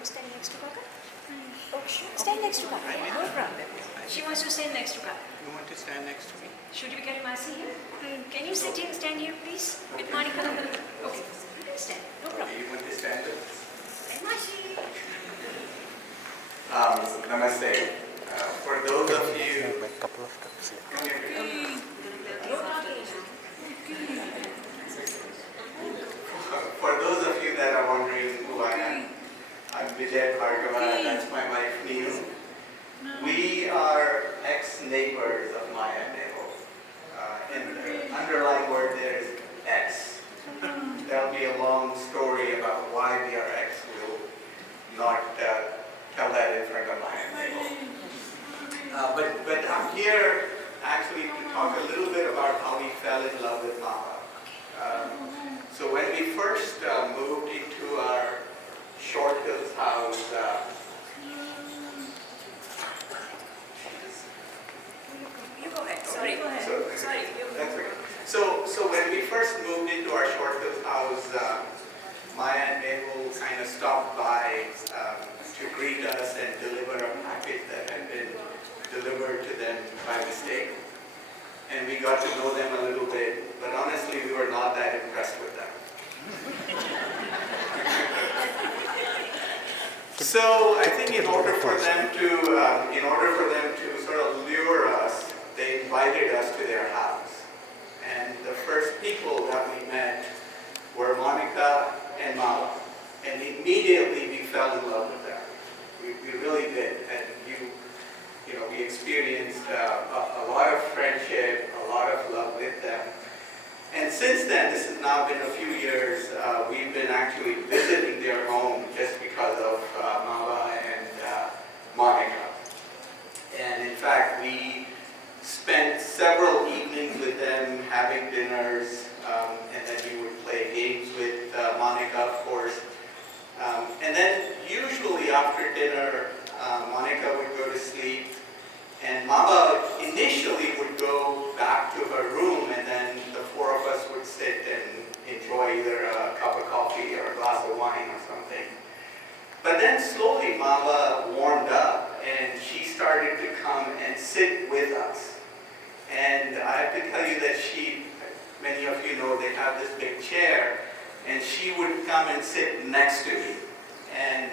to stand next to Kaka? Oh, sure. Stand next to Kaka. Yeah, no problem. She wants to stand next to Kaka. You want to stand next to me? Should we carry Masi here? Can you sit here, stand here, please? With Monica? Okay. You can stand. No problem. Okay, you want to stand up? And Masi. Namaste. For those of you... A couple of steps. Come here. For those of you that are wondering who I am, I'm Vijay, Bhargava, that's my wife Neil. We are ex-neighbors of Maya and Nebo. In the underlying word there is ex. There'll be a long story about why we are ex. We'll not tell that in front of Maya and Nebo. But I'm here actually to talk a little bit about how we fell in love with Mama. So when we first moved into our Short Hills house, You go ahead. Sorry, go ahead. Sorry. That's okay. So when we first moved into our Short Hills house, Maya and Mabel kind of stopped by to greet us and deliver a package that had been delivered to them by mistake. And we got to know them a little bit, but honestly, we were not that impressed with them. So I think in order for them to sort of lure us, they invited us to their house. And the first people that we met were Monica and Mala. And immediately we fell in love with them. We really did. And we experienced a lot of friendship, a lot of love with them. And since then, this has now been a few years, we've been actually visiting their home just because of Mama and Monica. And in fact, we spent several evenings with them having dinners, and then we would play games with Monica, of course. And then usually after dinner, Monica would go to sleep, and Mama initially would go back to her room, and then the four of us would sit and enjoy either a cup of coffee or a glass of wine or something. But then slowly Mama warmed up, and she started to come and sit with us. And I have to tell you that many of you know, they have this big chair, and she would come and sit next to me. And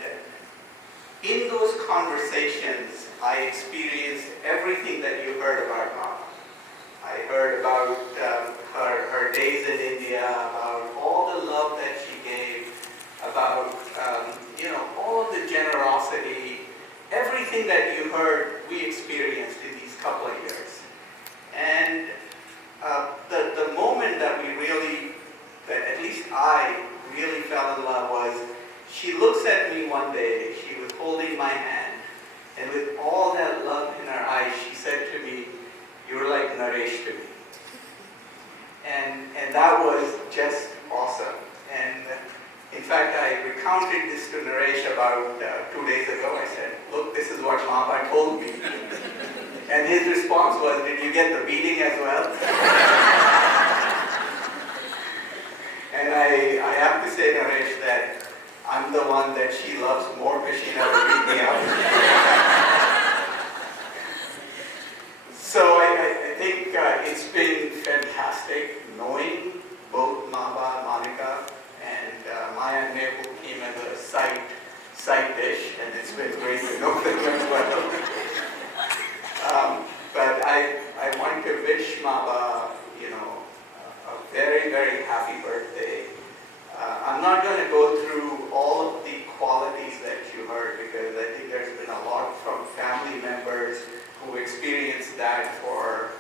in those conversations, I experienced everything that you heard about Mama. I heard about her days in India, about all the love that she gave, about all of the generosity, everything that you heard, we experienced in these couple of years. And the moment that at least I really fell in love was, she looks at me one day, she was holding my hand, and with all that love in her eyes, she said to me, "You're like Naresh to me." And that was just awesome. And in fact, I recounted this to Naresh about 2 days ago. I said, "Look, this is what Mama told me." And his response was, "Did you get the beating as well?" And I have to say, Naresh, that I'm the one that she loves more because she never beat me up. So I think it's been fantastic knowing both Mama, Monica, and Maya and Mabel came as a side dish, and it's been great to know them as well. But I want to wish Mama, a very, very happy birthday. I'm not going to go through all of the qualities that you heard, because I think there's been a lot from family members who experienced that for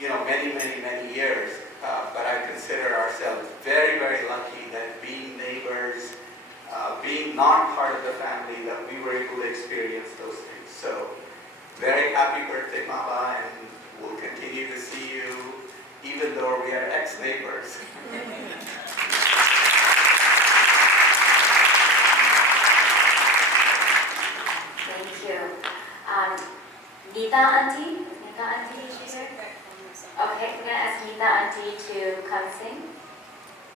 many, many, many years. But I consider ourselves very, very lucky that being neighbors, being not part of the family, that we were able to experience those things. So very happy birthday, Mama, and we'll continue to see you even though we are ex-neighbors.